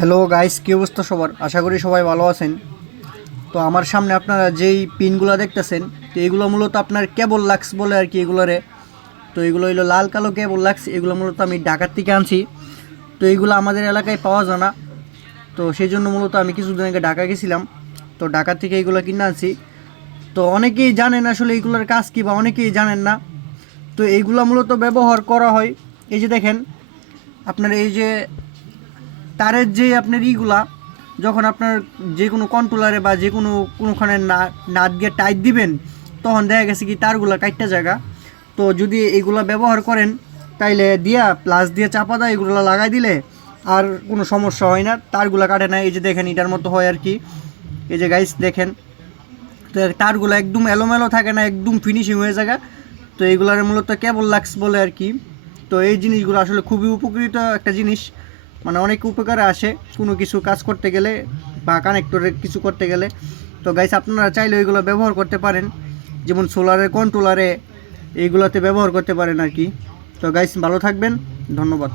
Hello guys, কী অবস্থা সবার? আশা করি সবাই ভালো আছেন। তো আমার সামনে আপনারা যেই পিনগুলো দেখতেছেন, তো এগুলো মূলত আপনার কেবল লাক্স বলে আর কি এগুলোরে। তো এগুলো হইলো লাল কালো কেবল লাক্স। এগুলো মূলত আমি ঢাকার থেকে আনছি। তো এইগুলো আমাদের এলাকায় পাওয়া যায় না। তো সেই জন্য মূলত আমি কিছুদিন আগে ঢাকা গেছিলাম। তো ঢাকা থেকে এগুলো কিনে আনছি। তো অনেকেই জানেন আসলে এইগুলোর কাজ কী, বা অনেকেই জানেন না। তো এইগুলো মূলত ব্যবহার করা হয়, এই যে দেখেন আপনার এই যে তারের যে আপনার ইগুলা, যখন আপনার যে কোনো কন্ট্রোলারে বা যে কোনোখানে নাট দিয়ে টাইট দিবেন, তখন দেখা গেছে কি তারগুলা কাটটা জায়গা। তো যদি এগুলা ব্যবহার করেন, তাইলে দিয়া প্লাস দিয়ে চাপা দেয় এগুলো লাগাই দিলে আর কোনো সমস্যা হয় না, তারগুলা কাটে না। এই যে দেখেন এটার মতো হয় আর কি। এই যে গাইস দেখেন, তো তারগুলো একদম এলোমেলো থাকে না, একদম ফিনিশিং হয়ে যায়। তো এইগুলার মূলত কেবল লাক্স বলে আর কি। তো এই জিনিসগুলো আসলে খুবই উপকৃত একটা জিনিস, মানে অনেক উপকারে আসে কোনো কিছু কাজ করতে গেলে বা কানেক্টরে কিছু করতে গেলে। তো গাইস আপনারা চাইলে ওইগুলো ব্যবহার করতে পারেন, যেমন সোলারের কন্ট্রোলারে এইগুলোতে ব্যবহার করতে পারেন আর কি। তো গাইস ভালো থাকবেন, ধন্যবাদ।